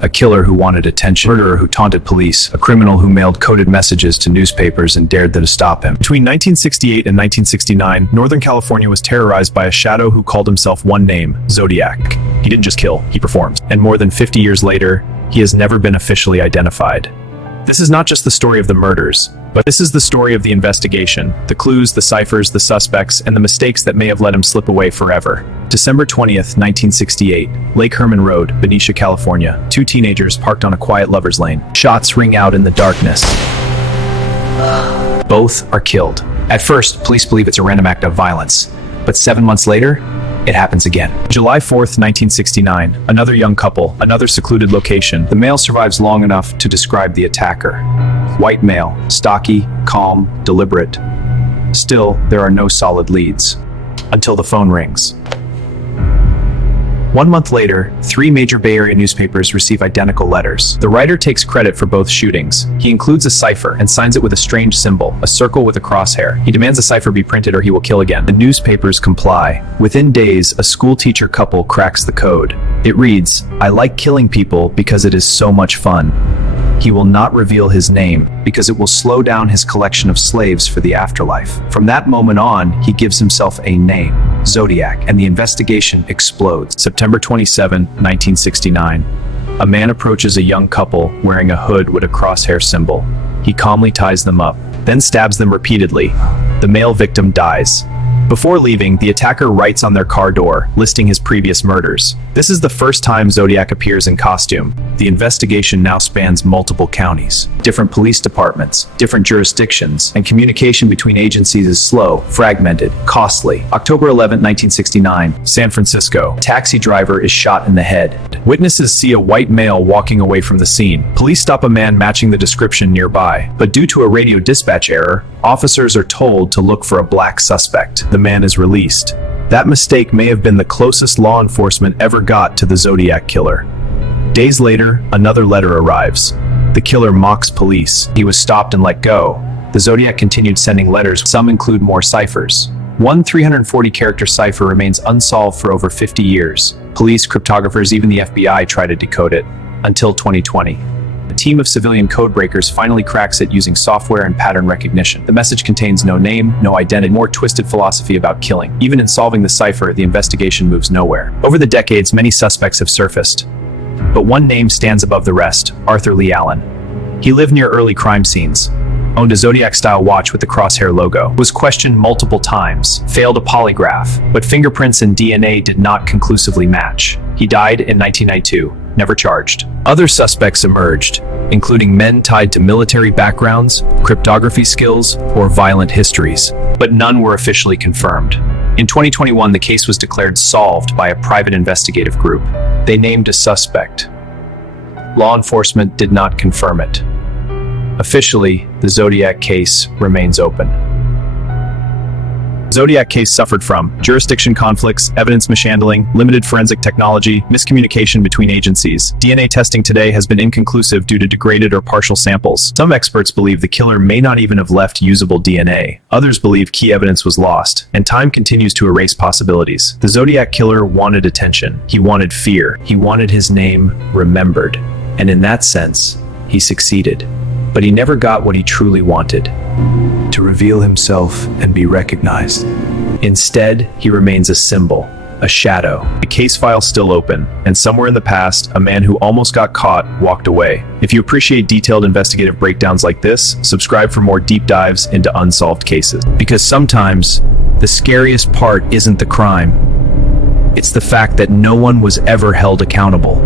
A killer who wanted attention, a murderer who taunted police, a criminal who mailed coded messages to newspapers and dared them to stop him. Between 1968 and 1969, Northern California was terrorized by a shadow who called himself one name, Zodiac. He didn't just kill, he performed. And more than 50 years later, he has never been officially identified. This is not just the story of the murders, but this is the story of the investigation, the clues, the ciphers, the suspects, and the mistakes that may have let him slip away forever. December 20th, 1968, Lake Herman Road, Benicia, California. Two teenagers parked on a quiet lover's lane. Shots ring out in the darkness. Both are killed. At first, police believe it's a random act of violence, but 7 months later, it happens again. July 4th, 1969, another young couple, another secluded location. The male survives long enough to describe the attacker. White male, stocky, calm, deliberate. Still, there are no solid leads. Until the phone rings. 1 month later, 3 major Bay Area newspapers receive identical letters. The writer takes credit for both shootings. He includes a cipher and signs it with a strange symbol, a circle with a crosshair. He demands the cipher be printed or he will kill again. The newspapers comply. Within days, a school-teacher couple cracks the code. It reads, "I like killing people because it is so much fun." He will not reveal his name because it will slow down his collection of slaves for the afterlife. From that moment on, he gives himself a name, Zodiac, and the investigation explodes. September 27, 1969. A man approaches a young couple wearing a hood with a crosshair symbol. He calmly ties them up, then stabs them repeatedly. The male victim dies. Before leaving, the attacker writes on their car door, listing his previous murders. This is the first time Zodiac appears in costume. The investigation now spans multiple counties, different police departments, different jurisdictions, and communication between agencies is slow, fragmented, costly. October 11, 1969, San Francisco. Taxi driver is shot in the head. Witnesses see a white male walking away from the scene. Police stop a man matching the description nearby, but due to a radio dispatch error, officers are told to look for a black suspect. The man is released. That mistake may have been the closest law enforcement ever got to the Zodiac Killer. Days later, another letter arrives. The killer mocks police. He was stopped and let go. The Zodiac continued sending letters. Some include more ciphers. One 340-character cipher remains unsolved for over 50 years. Police, cryptographers, even the FBI try to decode it, until 2020. A team of civilian codebreakers finally cracks it using software and pattern recognition. The message contains no name, no identity, more twisted philosophy about killing. Even in solving the cipher, the investigation moves nowhere. Over the decades, many suspects have surfaced. But one name stands above the rest, Arthur Lee Allen. He lived near early crime scenes, owned a Zodiac-style watch with the crosshair logo, was questioned multiple times, failed a polygraph, but fingerprints and DNA did not conclusively match. He died in 1992, never charged. Other suspects emerged, including men tied to military backgrounds, cryptography skills, or violent histories, but none were officially confirmed. In 2021, the case was declared solved by a private investigative group. They named a suspect. Law enforcement did not confirm it. Officially, the Zodiac case remains open. Zodiac case suffered from jurisdiction conflicts, evidence mishandling, limited forensic technology, miscommunication between agencies. DNA testing today has been inconclusive due to degraded or partial samples. Some experts believe the killer may not even have left usable DNA. Others believe key evidence was lost, and time continues to erase possibilities. The Zodiac killer wanted attention. He wanted fear. He wanted his name remembered. And in that sense, he succeeded. But he never got what he truly wanted: to reveal himself and be recognized. Instead, he remains a symbol, a shadow. The case file's still open, and somewhere in the past, a man who almost got caught walked away. If you appreciate detailed investigative breakdowns like this, subscribe for more deep dives into unsolved cases. Because sometimes, the scariest part isn't the crime. It's the fact that no one was ever held accountable.